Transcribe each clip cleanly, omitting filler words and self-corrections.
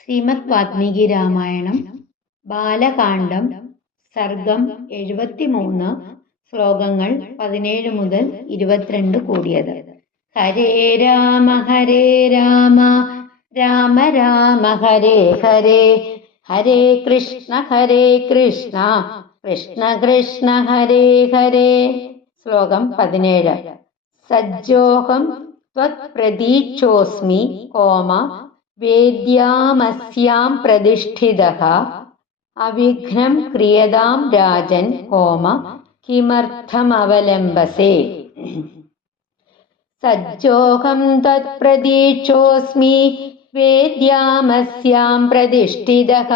ശ്രീമദ് വാൽമീകി രാമായണം ബാലകാണ്ഡം സർഗം 73 ശ്ലോകങ്ങൾ 17 മുതൽ 22 കൂടിയത്. ഹരേ രാമ രാമ രാമ ഹരേ ഹരേ, ഹരേ കൃഷ്ണ കൃഷ്ണ കൃഷ്ണ ഹരേ ഹരേ. ശ്ലോകം 17. സജ്ജോഹം ത്വത്പ്രതീക്ഷോസ്മി കോമ വേദ്യാമസ്യാം പ്രതിഷ്ഠിതഃ അവിഘ്നം ക്രിയതാം രാജൻ കോമ കിമർത്ഥമവലംബസേ. സജ്ജോഹം തത്പ്രതീക്ഷോസ്മി വേദ്യാമസ്യാം പ്രതിഷ്ഠിതഃ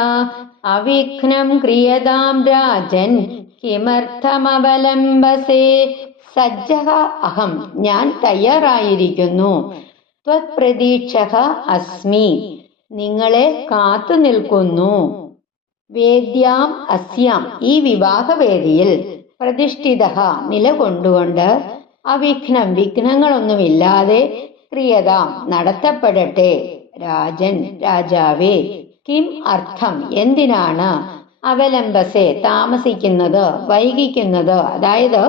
അവിഘ്നം ക്രിയതാം രാജൻ കിമർത്ഥമവലംബസേ. സജ്ജഃ അഹം, ഞാൻ തയ്യാറായിരിക്കുന്നു. ത്വത്പ്രതീക്ഷഃ അസ്മി, നിങ്ങളെ കാത്തു നിൽക്കുന്നു. വേദ്യാം അസ്യാം, ഈ വിവാഹവേദിയിൽ പ്രതിഷ്ഠിതഃ, നിലകൊണ്ടുകൊണ്ട് അവിഘ്നം, വിഘ്നങ്ങളൊന്നുമില്ലാതെ ക്രിയതാം, നടത്തപ്പെടട്ടെ. രാജൻ, രാജാവേ. കിം അർത്ഥം, എന്തിനാണ്. അവലംബസേ, താമസിക്കുന്നത്, വൈകിക്കുന്നത്. അതായത്,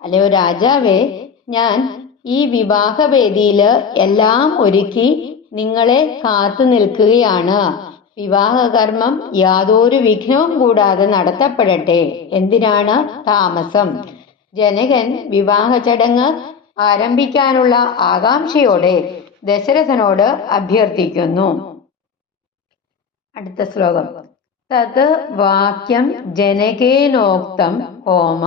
അല്ലയോ രാജാവേ, ഞാൻ ഈ വിവാഹവേദിയിൽ എല്ലാം ഒരുക്കി നിങ്ങളെ കാത്തു നിൽക്കുകയാണ്. വിവാഹകർമ്മം യാതൊരു വിഘ്നവും കൂടാതെ നടത്തപ്പെടട്ടെ. എന്തിനാണ് താമസം? ജനകൻ വിവാഹ ചടങ്ങ് ആരംഭിക്കാനുള്ള ആകാംക്ഷയോടെ ദശരഥനോട് അഭ്യർത്ഥിക്കുന്നു. അടുത്ത ശ്ലോകം. തത് വാക്യം ജനകേനോക്തം കോമ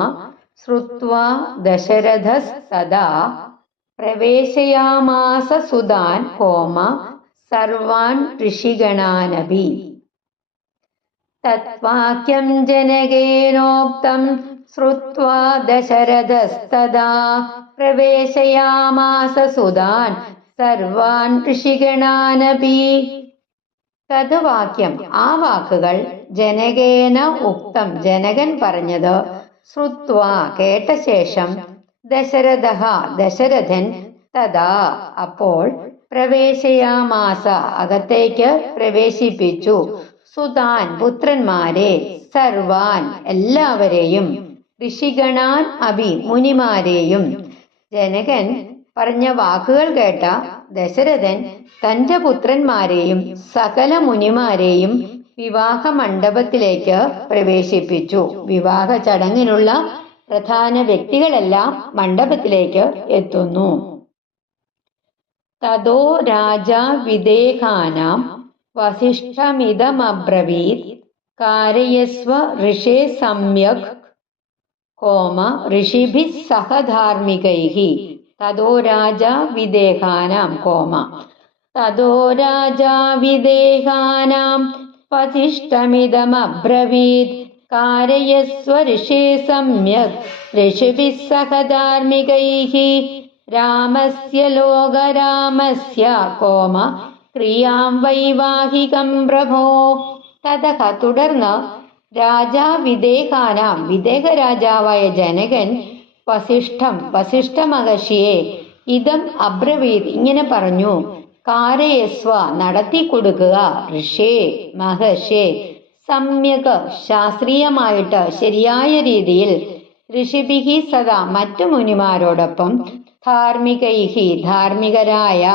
ശ്രുത്വാ ദശരഥസ്തദാ പ്രവേശയാമാസ സുതാൻ കോമ സർവാൻ ഋഷിഗണാനപി. തദ്വാക്യം ജനകേനോക്തം ശ്രുത്വാ ദശരഥസ്തദാ പ്രവേശയാമാസ സുതാൻ സർവാൻ ഋഷിഗണാനപി. തത് വാക്യം, ആ വാക്കുകൾ, ജനകേന ഉക്തം, ജനകൻ പറഞ്ഞത്, ശ്രുത്വാ, കേട്ട ശേഷം, ദശരഥഃ, ദശരഥൻ, തഥാ, അപ്പോൾ, പ്രവേശയാമാസ, അകത്തേക്ക് പ്രവേശിപ്പിച്ചു, സുതാൻ, പുത്രന്മാരെ, സർവാൻ, എല്ലാവരെയും, ഋഷിഗണാൻ അഭി, മുനിമാരെയും. ജനകൻ പറഞ്ഞ വാക്കുകൾ കേട്ട ദശരഥൻ തന്റെ പുത്രന്മാരെയും സകല മുനിമാരെയും വിവാഹ മണ്ഡപത്തിലേക്ക് പ്രവേശിപ്പിച്ചു. വിവാഹ ചടങ്ങിനുള്ള പ്രധാന വ്യക്തികളെല്ലാം മണ്ഡപത്തിലേക്ക് എത്തുന്നു. തതോ രാജാ വിദേഹാനാം വസിഷ്ഠമിദമബ്രവീത് കാരയസ്വ ഋഷേ സമ്യക് കോമ ഋഷിഭിഃ സഹ ധാർമ്മികൈഃ. തതോ രാജാ വിദേഹാനാം കോമ, തതോ രാജാ വിദേഹാനാം വസിഷ്ഠമിദമബ്രവീത് കാരയസ്വ ഋഷേ സമ്യക് ഋഷിഭിഃ സഹ ധാർമ്മികൈഃ രാമസ്യ ലോകരാമസ്യ കോമ ക്രിയാം വൈവാഹികം പ്രഭോ. തതഃ, തുടർന്ന്, രാജാ വിദേഹാനാം, വിദേഹ രാജാവായ ജനകൻ, വസിഷ്ഠം, വസിഷ്ഠ മഹർഷിയെ, ഇദം അബ്രവീത്, ഇങ്ങനെ പറഞ്ഞു, കാരയസ്വ, നടത്തി കൊടുക്കുക, ഋഷേ, മഹർഷേ, സമ്യക്, ശാസ്ത്രീയമായിട്ട്, ശരിയായ രീതിയിൽ, ഋഷിഭിഹി സദാ, മറ്റു മുനിമാരോടൊപ്പം, ധാർമ്മികൈഹി, ധാർമ്മികരായ,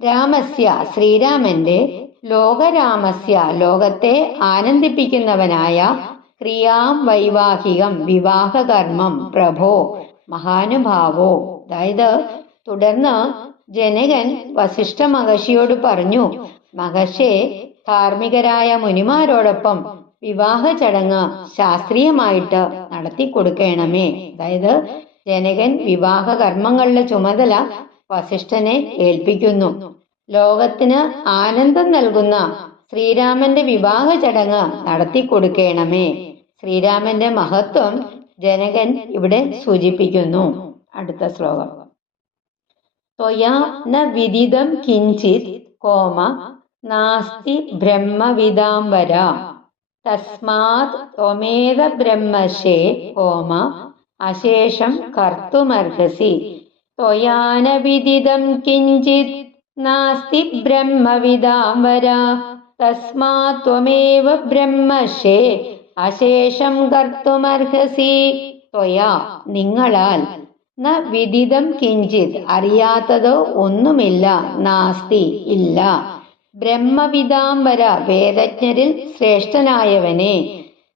രാമസ്യ, ശ്രീരാമന്റെ, ലോകരാമസ്യ, ലോകത്തെ ആനന്ദിപ്പിക്കുന്നവനായ, ക്രിയാം വൈവാഹികം, വിവാഹകർമ്മം, പ്രഭോ, മഹാനുഭാവോ. അതായത്, തുടർന്ന് ജനകൻ വസിഷ്ഠ മഹർഷിയോട് പറഞ്ഞു, മഹർഷേ, ധാർമ്മികരായ മുനിമാരോടൊപ്പം വിവാഹ ചടങ്ങ് ശാസ്ത്രീയമായിട്ട് നടത്തി കൊടുക്കണമേ. അതായത്, ജനകൻ വിവാഹ കർമ്മങ്ങളുടെ ചുമതല വസിഷ്ഠനെ ഏൽപ്പിക്കുന്നു. ലോകത്തിന് ആനന്ദം നൽകുന്ന ശ്രീരാമന്റെ വിവാഹ ചടങ്ങ് നടത്തി കൊടുക്കണമേ. ശ്രീരാമന്റെ മഹത്വം ജനകൻ ഇവിടെ സൂചിപ്പിക്കുന്നു. അടുത്ത ശ്ലോകം. ത്വയാ ന വിദിതം കിഞ്ചിത് കോമ നാസ്തി ബ്രഹ്മവിദാംബര തസ്മാത് ത്വമേവ ബ്രഹ്മശേ കോമ അശേഷം കർത്തുമർഹസി. ത്വയാ ന വിദിതം കിഞ്ചിത് നാസ്തി ബ്രഹ്മവിദാം വര തസ്മാത് ത്വമേവ ബ്രഹ്മശേ അശേഷം കർത്തുമർഹസി. ത്വയാ നിങ്ങളാൽ, ന വിദിതം കിഞ്ചിത് അറിയാത്തത് ഒന്നുമില്ല, നാസ്തി ഇല്ല, ബ്രഹ്മവിദാം വര വേദജ്ഞരിൽ ശ്രേഷ്ഠനായവനെ,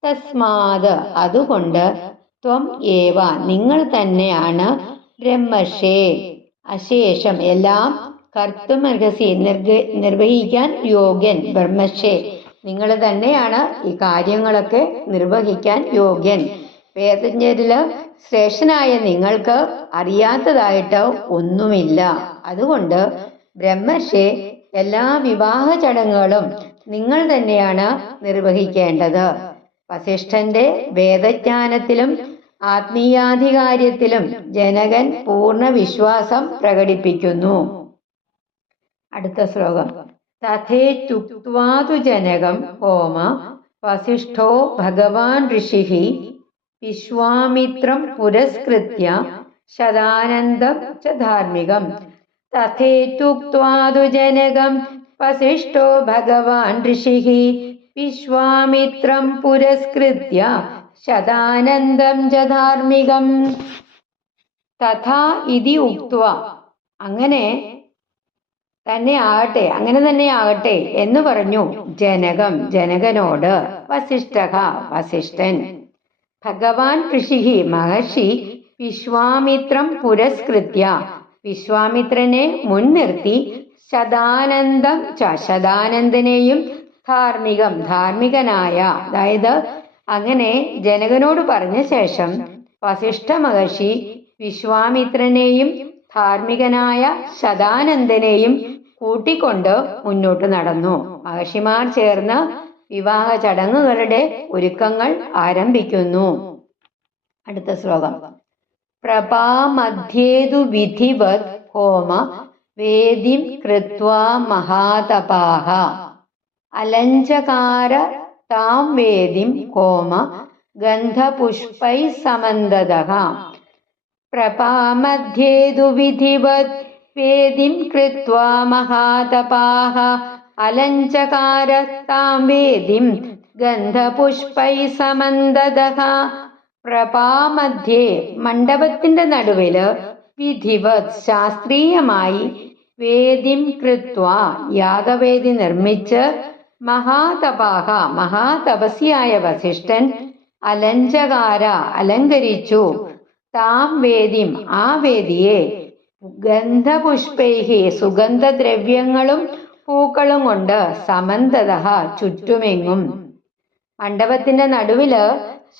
തസ്മാത് അതുകൊണ്ട്, ത്വം ഏവ നിങ്ങൾ തന്നെയാണ്, ബ്രഹ്മഷേ അശേഷം എല്ലാം, കർത്തുമർഹസി നിർവഹിക്കാൻ യോഗ്യൻ, ബ്രഹ്മഷേ നിങ്ങൾ തന്നെയാണ് ഈ കാര്യങ്ങളൊക്കെ നിർവഹിക്കാൻ യോഗ്യൻ. വേദജ്ഞരില് ശ്രേഷ്ഠനായ നിങ്ങൾക്ക് അറിയാത്തതായിട്ട് ഒന്നുമില്ല. അതുകൊണ്ട് ബ്രഹ്മഷേ എല്ലാ വിവാഹ ചടങ്ങുകളും നിങ്ങൾ തന്നെയാണ് നിർവഹിക്കേണ്ടത്. വസിഷ്ഠന്റെ വേദജ്ഞാനത്തിലും ആത്മീയാധികാര്യത്തിലും ജനകൻ പൂർണ്ണ വിശ്വാസം പ്രകടിപ്പിക്കുന്നു. അടുത്ത ശ്ലോകം. തഥേത്യുക്ത്വാതു ജനകം ഹോമ വസിഷ്ഠോ ഭഗവാൻ ഋഷിഃ വിശ്വാമിത്രം പുരസ്കൃത്യ ശതാനന്ദം ച ധാർമ്മികം. തഥേത്യുക്ത്വാതു ജനകം വസിഷ്ഠോ ഭഗവാൻ ഋഷിഃ വിശ്വാമിത്രം പുരസ്കൃത്യ ശതാനന്ദം ച ധാർമ്മികം. തഥാ ഇതി ഉക്ത്വ അങ്ങനെ തന്നെ ആകട്ടെ എന്ന് പറഞ്ഞു ജനകം ജനകനോട്. വസിഷ്ഠഃ വസിഷ്ഠൻ, ഭഗവാൻ ഋഷിഃ മഹർഷി, വിശ്വാമിത്രം പുരസ്കൃത്യ വിശ്വാമിത്രനെ മുൻനിർത്തി, ശതാനന്ദം ശതാനന്ദനെയും ധാർമ്മികം ധാർമ്മികനായ, അതായത് അങ്ങനെ ജനകനോട് പറഞ്ഞ ശേഷം വസിഷ്ഠ മഹർഷി വിശ്വാമിത്രനെയും ധാർമ്മികനായ ശതാനന്ദനെയും കൂട്ടിക്കൊണ്ട് മുന്നോട്ട് നടന്നു. മഹർഷിമാർ ചേർന്ന് വിവാഹ ചടങ്ങുകളുടെ ഒരുക്കങ്ങൾ ആരംഭിക്കുന്നു. അടുത്ത ശ്ലോകം. പ്രഭാമധ്യേതു വിധിവത് ഹോമ വേദിം കൃത്വാ മഹാതപാഃ അലഞ്ചകാര താം വേദിം ഹോമ ഗന്ധപുഷ്പൈ സമന്തതഃ. പ്രഭാമധ്യേതു വിധിവത് വേദിം കൃത്വാ മഹാതപാഃ അലഞ്ചകാര താം വേദിം ഗന്ധപുഷ്പൈ സമന്തതഃ. പ്രഭാമധ്യേ മണ്ഡപത്തിന്റെ നടുവില്, വിധിവത് ശാസ്ത്രീയമായി, വേദിം കൃത്വാ യാഗവേദി നിർമ്മിച്ച്, മഹാതപാഃ മഹാതപസ്യായ വസിഷ്ഠൻ, അലഞ്ചകാര അലങ്കരിച്ചു, താം വേദിം ആ വേദിയെ, ഗന്ധപുഷ്പൈഹി സുഗന്ധദ്രവ്യങ്ങളും പൂക്കളും കൊണ്ട്, സമന്തതഃ ചുറ്റുമെങ്ങും. മണ്ഡപത്തിന്റെ നടുവില്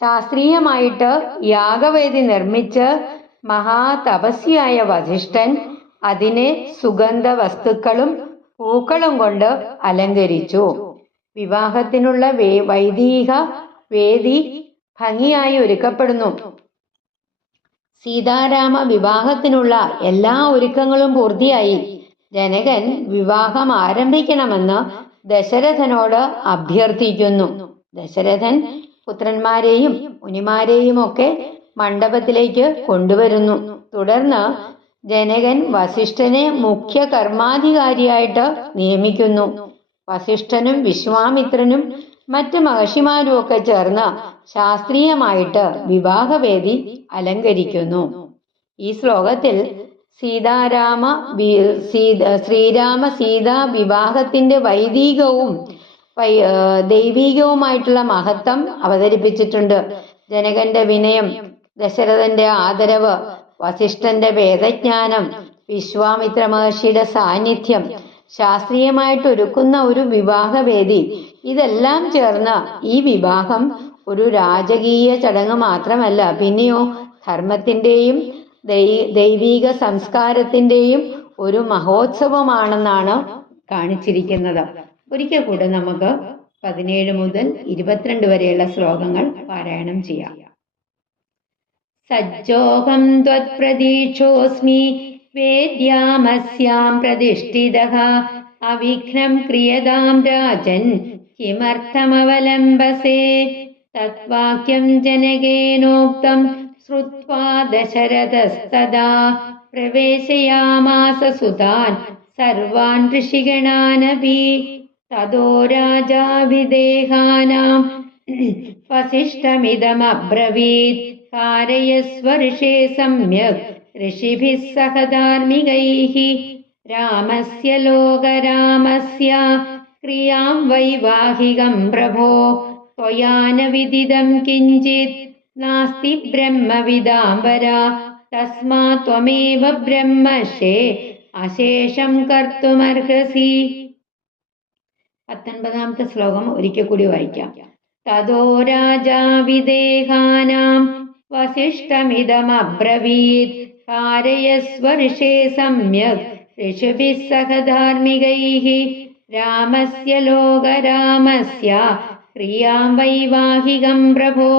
ശാസ്ത്രീയമായിട്ട് യാഗവേദി നിർമ്മിച്ച് മഹാതപസ്യായ വസിഷ്ഠൻ അതിനെ സുഗന്ധ വസ്തുക്കളും പൂക്കളും കൊണ്ട് അലങ്കരിച്ചു. വിവാഹത്തിനുള്ള വൈദിക വേദി ഭംഗിയായി ഒരുക്കപ്പെടുന്നു. സീതാരാമ വിവാഹത്തിനുള്ള എല്ലാ ഒരുക്കങ്ങളും പൂർത്തിയായി. ജനകൻ വിവാഹം ആരംഭിക്കണമെന്ന് ദശരഥനോട് അഭ്യർത്ഥിക്കുന്നു. ദശരഥൻ പുത്രന്മാരെയും മുനിമാരെയും ഒക്കെ മണ്ഡപത്തിലേക്ക് കൊണ്ടുവരുന്നു. തുടർന്ന് ജനകൻ വസിഷ്ഠനെ മുഖ്യ കർമാധികാരിയായിട്ട് നിയമിക്കുന്നു. വസിഷ്ഠനും വിശ്വാമിത്രനും മറ്റ് മഹർഷിമാരും ഒക്കെ ചേർന്ന് ശാസ്ത്രീയമായിട്ട് വിവാഹവേദി അലങ്കരിക്കുന്നു. ഈ ശ്ലോകത്തിൽ ശ്രീരാമ സീതാ വിവാഹത്തിന്റെ വൈദികവും ദൈവികവുമായിട്ടുള്ള മഹത്വം അവതരിപ്പിച്ചിട്ടുണ്ട്. ജനകന്റെ വിനയം, ദശരഥന്റെ ആദരവ്, വസിഷ്ഠന്റെ വേദജ്ഞാനം, വിശ്വാമിത്ര മഹർഷിയുടെ സാന്നിധ്യം, ശാസ്ത്രീയമായിട്ട് ഒരുക്കുന്ന ഒരു വിവാഹവേദി, ഇതെല്ലാം ചേർന്ന് ഈ വിവാഹം ഒരു രാജകീയ ചടങ്ങ് മാത്രമല്ല, പിന്നെയോ ധർമ്മത്തിന്റെയും ദൈവിക സംസ്കാരത്തിന്റെയും ഒരു മഹോത്സവമാണെന്നാണ് കാണിച്ചിരിക്കുന്നത്. ഒരിക്കൽ കൂടെ നമുക്ക് 17 മുതൽ 22 വരെയുള്ള ശ്ലോകങ്ങൾ പാരായണം ചെയ്യാം. സജ്ജോഹം ത്വത്പ്രതീക്ഷോസ്മി വേദ്യാമസ്യാം പ്രതിഷ്ഠിതഃ അവിഘ്നം ക്രിയതാം രാജൻ കിമർത്ഥമവലംബസേ. തദ്വാക്യം ജനകേനോക്തം ശ്രുത്വാ ദശരഥസ്തദാ പ്രവേശയാമാസ സുതാൻ സർവാൻ ഋഷിഗണാനപി തതോ രാജാവിദേഹാനാം വസിഷ്ഠമിതമബ്രവീത് कारयस्व ऋषे सम्यक् ऋषिभिः सह धार्मिकैः रामस्य लोकरामस्य क्रियां वैवाहिकं प्रभो त्वया न विदितं किञ्चित् नास्ति ब्रह्मविदाम्बरा तस्मात् त्वमेव ब्रह्मशे അശേഷം കർത്തുമർഹസി. 19ാമത്തെ ശ്ലോകം ഒരിക്കൽ കൂടി വായിക്കാം. തതോ രാജാവിദേഹാനാം വസിഷ്ഠമിതമബ്രവീത് कारयस्व ऋषे सम्यक् ऋषिभिः सह धार्मिकैः रामस्य लोकरामस्य क्रियां वैवाहिकं प्रभो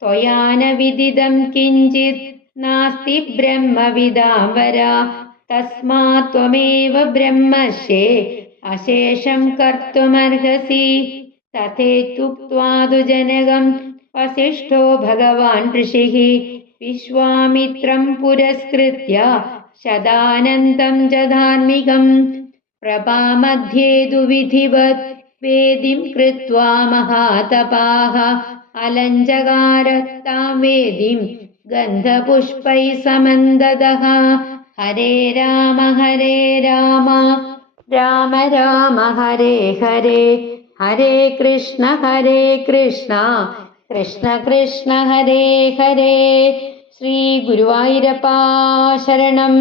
त्वया न विदितं किञ्चित् नास्ति ब्रह्मविदाम्बरा तस्मात् त्वमेव ब्रह्मशे अशेषं कर्तुमर्हसि. तथेत्युक्त्वा तु जनकं वसिष्ठो भगवान् ऋषिः विश्वामित्रं पुरस्कृत्य शतानन्तं च धार्मिकं प्रभामध्ये तु विधिवत् वेदिं कृत्वा महातपाः अलञ्जकार तां वेदिं गन्धपुष्पैः समन्दतः. हरे राम राम राम हरे हरे हरे कृष्ण कृष्ण कृष्ण हरे हरे. ശ്രീ ഗുരുവായൂരപ്പാ ശരണം.